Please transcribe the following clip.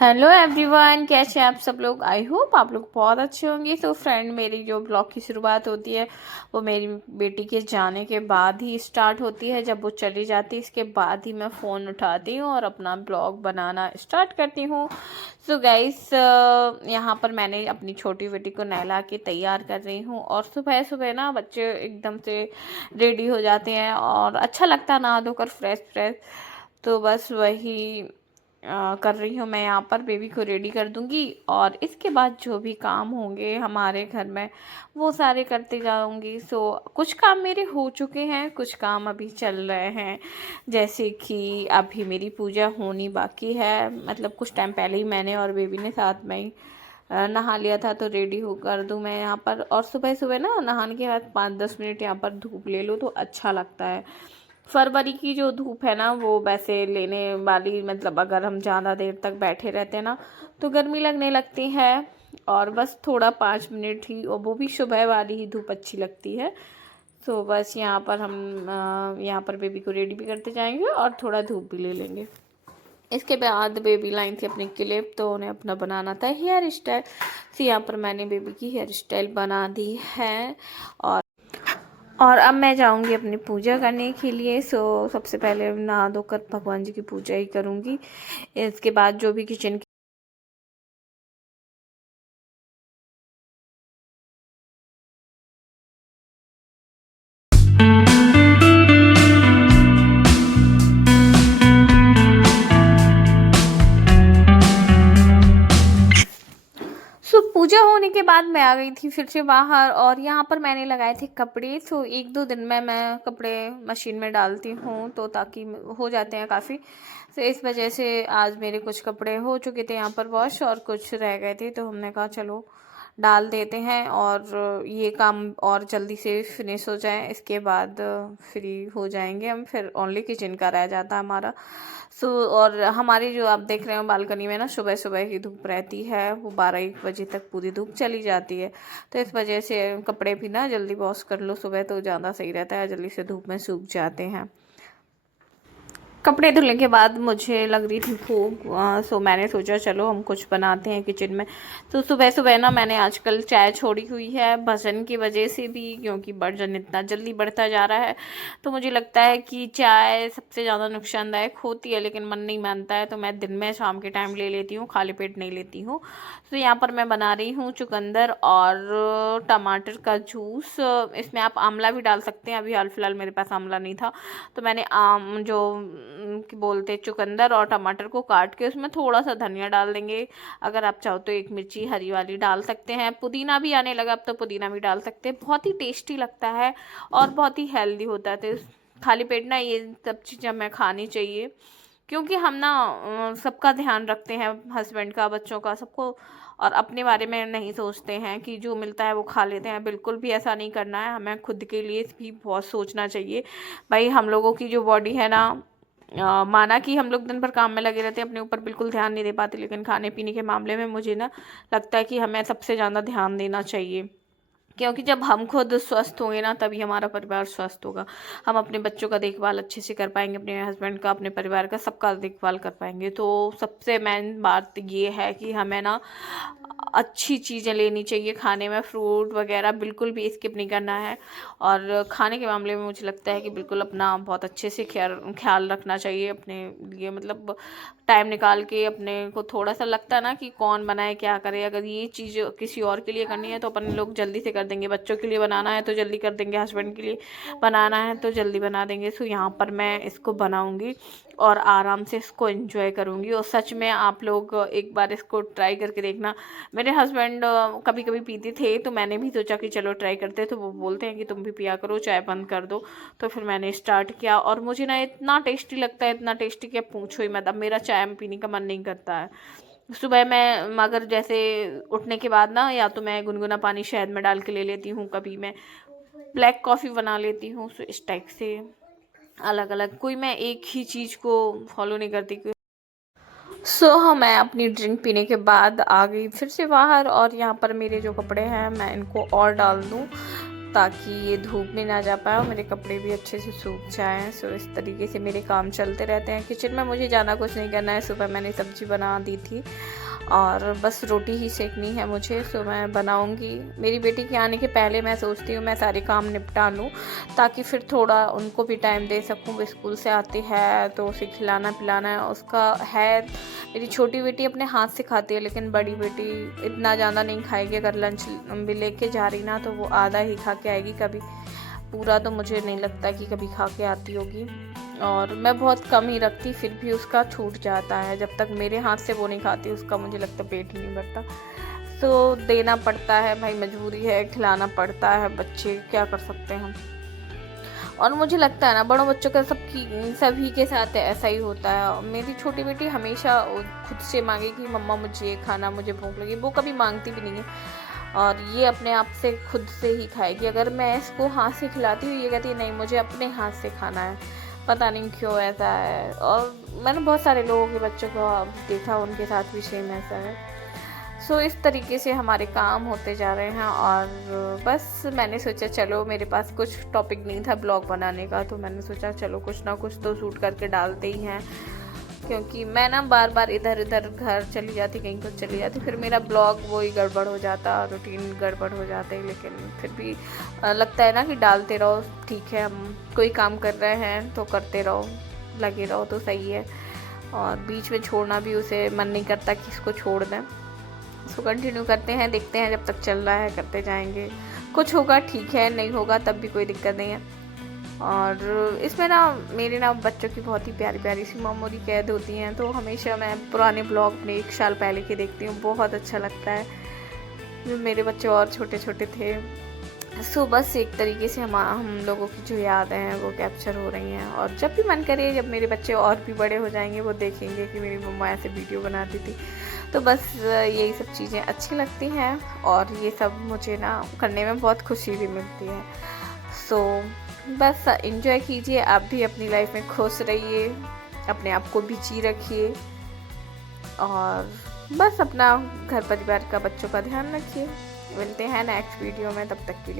Hello everyone, कैसे हैं आप सब लोग। आई होप आप लोग बहुत अच्छे होंगे। तो फ्रेंड, मेरी जो ब्लॉग की शुरुआत होती है वो मेरी बेटी के जाने के बाद ही स्टार्ट होती है। जब वो चली जाती है इसके बाद ही मैं फ़ोन उठाती हूँ और अपना ब्लॉग बनाना स्टार्ट करती हूँ। सो गाइस, यहाँ पर मैंने अपनी छोटी बेटी को नहला के तैयार कर रही हूँ। और सुबह सुबह ना बच्चे एकदम से रेडी हो जाते हैं और अच्छा लगता है नहा धोकर फ्रेश फ्रेश। तो बस वही कर रही हूँ मैं। यहाँ पर बेबी को रेडी कर दूँगी और इसके बाद जो भी काम होंगे हमारे घर में वो सारे करते जाऊँगी। सो कुछ काम मेरे हो चुके हैं, कुछ काम अभी चल रहे हैं। जैसे कि अभी मेरी पूजा होनी बाकी है, मतलब कुछ टाइम पहले ही मैंने और बेबी ने साथ में ही नहा लिया था। तो रेडी हो कर दूँ मैं यहाँ पर। और सुबह सुबह ना नहाने के बाद 5-10 मिनट यहाँ पर धूप ले लो तो अच्छा लगता है। फरवरी की जो धूप है ना वो वैसे लेने वाली, मतलब अगर हम ज़्यादा देर तक बैठे रहते हैं ना तो गर्मी लगने लगती है। और बस थोड़ा 5 मिनट ही, और वो भी सुबह वाली ही धूप अच्छी लगती है। तो बस यहाँ पर हम यहाँ पर बेबी को रेडी भी करते जाएंगे और थोड़ा धूप भी ले लेंगे। इसके बाद बेबी लाइन थी अपनी क्लिप, तो उन्हें अपना बनाना था हेयर स्टाइल। तो यहाँ पर मैंने बेबी की हेयर स्टाइल बना दी है। और अब मैं जाऊंगी अपनी पूजा करने के लिए। सो सबसे पहले नहा धोकर भगवान जी की पूजा ही करूंगी। इसके बाद जो भी किचन पूजा होने के बाद मैं आ गई थी फिर से बाहर। और यहाँ पर मैंने लगाए थे कपड़े। तो 1-2 दिन में मैं कपड़े मशीन में डालती हूँ तो ताकि हो जाते हैं काफ़ी। तो इस वजह से आज मेरे कुछ कपड़े हो चुके थे यहाँ पर वॉश, और कुछ रह गए थे तो हमने कहा चलो डाल देते हैं और ये काम और जल्दी से फिनिश हो जाए। इसके बाद फ्री हो जाएंगे हम, फिर ओनली किचन का रह जाता है हमारा। और हमारी जो आप देख रहे हो बालकनी में ना सुबह सुबह ही धूप रहती है, वो 12-1 बजे तक पूरी धूप चली जाती है। तो इस वजह से कपड़े भी ना जल्दी वॉश कर लो सुबह तो ज़्यादा सही रहता है, जल्दी से धूप में सूख जाते हैं। कपड़े धुलने के बाद मुझे लग रही थी भूख। सो मैंने सोचा चलो हम कुछ बनाते हैं किचन में। तो सुबह सुबह ना मैंने आजकल चाय छोड़ी हुई है वज़न की वजह से भी, क्योंकि वज़न इतना जल्दी बढ़ता जा रहा है। तो मुझे लगता है कि चाय सबसे ज़्यादा नुकसानदायक होती है, लेकिन मन नहीं मानता है तो मैं दिन में शाम के टाइम ले लेती हूँ, खाली पेट नहीं लेती हूँ। तो यहाँ पर मैं बना रही हूँ चुकंदर और टमाटर का जूस। इसमें आप आंवला भी डाल सकते हैं, अभी हाल फिलहाल मेरे पास आंवला नहीं था तो मैंने आम जो कि बोलते चुकंदर और टमाटर को काट के उसमें थोड़ा सा धनिया डाल देंगे। अगर आप चाहो तो एक मिर्ची हरी वाली डाल सकते हैं, पुदीना भी आने लगा अब तो पुदीना भी डाल सकते हैं। बहुत ही टेस्टी लगता है और बहुत ही हेल्दी होता है। तो खाली पेट ना ये सब चीज़ें हमें खानी चाहिए, क्योंकि हम ना सबका ध्यान रखते हैं, हस्बैंड का, बच्चों का, सबको, और अपने बारे में नहीं सोचते हैं कि जो मिलता है वो खा लेते हैं। बिल्कुल भी ऐसा नहीं करना है, हमें खुद के लिए भी बहुत सोचना चाहिए। भाई हम लोगों की जो बॉडी है ना, माना कि हम लोग दिन भर काम में लगे रहते हैं, अपने ऊपर बिल्कुल ध्यान नहीं दे पाते, लेकिन खाने पीने के मामले में मुझे ना लगता है कि हमें सबसे ज़्यादा ध्यान देना चाहिए। क्योंकि जब हम खुद स्वस्थ होंगे ना तभी हमारा परिवार स्वस्थ होगा। हम अपने बच्चों का देखभाल अच्छे से कर पाएंगे, अपने हस्बैंड का, अपने परिवार का, सबका देखभाल कर पाएंगे। तो सबसे मेन बात ये है कि हमें ना अच्छी चीज़ें लेनी चाहिए खाने में, फ्रूट वगैरह बिल्कुल भी स्किप नहीं करना है। और खाने के मामले में मुझे लगता है कि बिल्कुल अपना बहुत अच्छे से ख्याल रखना चाहिए अपने लिए। मतलब टाइम निकाल के अपने को, थोड़ा सा लगता है ना कि कौन बनाए क्या करे, अगर ये चीज़ किसी और के लिए करनी है तो अपन लोग जल्दी से कर देंगे, बच्चों के लिए बनाना है तो जल्दी कर देंगे, हस्बैंड के लिए बनाना है तो जल्दी बना देंगे। सो यहाँ पर मैं इसको बनाऊँगी और आराम से इसको एंजॉय करूँगी। और सच में आप लोग एक बार इसको ट्राई करके देखना। मेरे हस्बैंड कभी कभी पीते थे तो मैंने भी सोचा कि चलो ट्राई करते, तो वो बोलते हैं कि तुम भी पिया करो, चाय बंद कर दो। तो फिर मैंने स्टार्ट किया और मुझे ना इतना टेस्टी लगता है, इतना टेस्टी कि अब पूछो ही मत। अब मेरा चाय पीने का मन नहीं करता है। सुबह मैं मगर जैसे उठने के बाद ना, या तो मैं गुनगुना पानी शहद में डाल के ले लेती हूँ, कभी मैं ब्लैक कॉफ़ी बना लेती हूँ। सो इस टाइप से अलग अलग, कोई मैं एक ही चीज़ को फॉलो नहीं करती। हाँ, मैं अपनी ड्रिंक पीने के बाद आ गई फिर से बाहर। और यहाँ पर मेरे जो कपड़े हैं मैं इनको और डाल दूँ ताकि ये धूप में ना जा पाए और मेरे कपड़े भी अच्छे से सूख जाएं। सो इस तरीके से मेरे काम चलते रहते हैं। किचन में मुझे ज़्यादा कुछ नहीं करना है। सुबह मैंने सब्ज़ी बना दी थी और बस रोटी ही सेकनी है मुझे। सो मैं बनाऊंगी। मेरी बेटी के आने के पहले मैं सोचती हूँ मैं सारे काम निपटा लूँ ताकि फिर थोड़ा उनको भी टाइम दे सकूँ। वो स्कूल से आती है तो उसे खिलाना पिलाना है उसका है। मेरी छोटी बेटी अपने हाथ से खाती है लेकिन बड़ी बेटी इतना ज़्यादा नहीं खाएगी। अगर लंच भी लेके जा रही ना तो वो आधा ही खा के आएगी, कभी पूरा तो मुझे नहीं लगता कि कभी खा के आती होगी। और मैं बहुत कम ही रखती, फिर भी उसका छूट जाता है। जब तक मेरे हाथ से वो नहीं खाती उसका मुझे लगता पेट ही नहीं भरता। तो देना पड़ता है भाई, मजबूरी है, खिलाना पड़ता है। बच्चे क्या कर सकते हैं हम। और मुझे लगता है ना बड़ों बच्चों का सभी के साथ ऐसा ही होता है। मेरी छोटी बेटी हमेशा खुद से मांगेगी मम्मा मुझे ये खाना, मुझे भूख लगी। वो कभी मांगती भी नहीं है और ये अपने आप से खुद से ही खाएगी। अगर मैं इसको हाथ से खिलाती हूँ ये कहती है नहीं मुझे अपने हाथ से खाना है। पता नहीं क्यों ऐसा है। और मैंने बहुत सारे लोगों के बच्चों को देखा, उनके साथ भी सेम ऐसा है। सो इस तरीके से हमारे काम होते जा रहे हैं। और बस मैंने सोचा चलो, मेरे पास कुछ टॉपिक नहीं था ब्लॉग बनाने का तो मैंने सोचा चलो कुछ ना कुछ तो शूट करके डालते ही हैं। क्योंकि मैं ना बार बार इधर उधर घर चली जाती, कहीं कुछ चली जाती, फिर मेरा ब्लॉग वही गड़बड़ हो जाता, रूटीन गड़बड़ हो जाते। लेकिन फिर भी लगता है ना कि डालते रहो। ठीक है, हम कोई काम कर रहे हैं तो करते रहो, लगे रहो तो सही है। और बीच में छोड़ना भी उसे मन नहीं करता कि इसको छोड़ दें। इसको कंटिन्यू करते हैं, देखते हैं जब तक चल रहा है करते जाएंगे। कुछ होगा ठीक है, नहीं होगा तब भी कोई दिक्कत नहीं है। और इसमें ना मेरे ना बच्चों की बहुत ही प्यारी प्यारी सी मेमोरी कैद होती हैं। तो हमेशा मैं पुराने ब्लॉग अपने 1 साल पहले के देखती हूँ, बहुत अच्छा लगता है। मेरे बच्चे और छोटे छोटे थे। सो बस एक तरीके से हम लोगों की जो यादें हैं वो कैप्चर हो रही हैं। और जब भी मन करे, जब मेरे बच्चे और भी बड़े हो जाएंगे वो देखेंगे कि मेरी मम्मा ऐसे वीडियो बनाती थी। तो बस यही सब चीज़ें अच्छी लगती हैं और ये सब मुझे ना करने में बहुत खुशी भी मिलती है। सो बस एंजॉय कीजिए, आप भी अपनी लाइफ में खुश रहिए, अपने आप को बिजी रखिए और बस अपना घर परिवार का, बच्चों का ध्यान रखिए। मिलते हैं नेक्स्ट वीडियो में, तब तक के लिए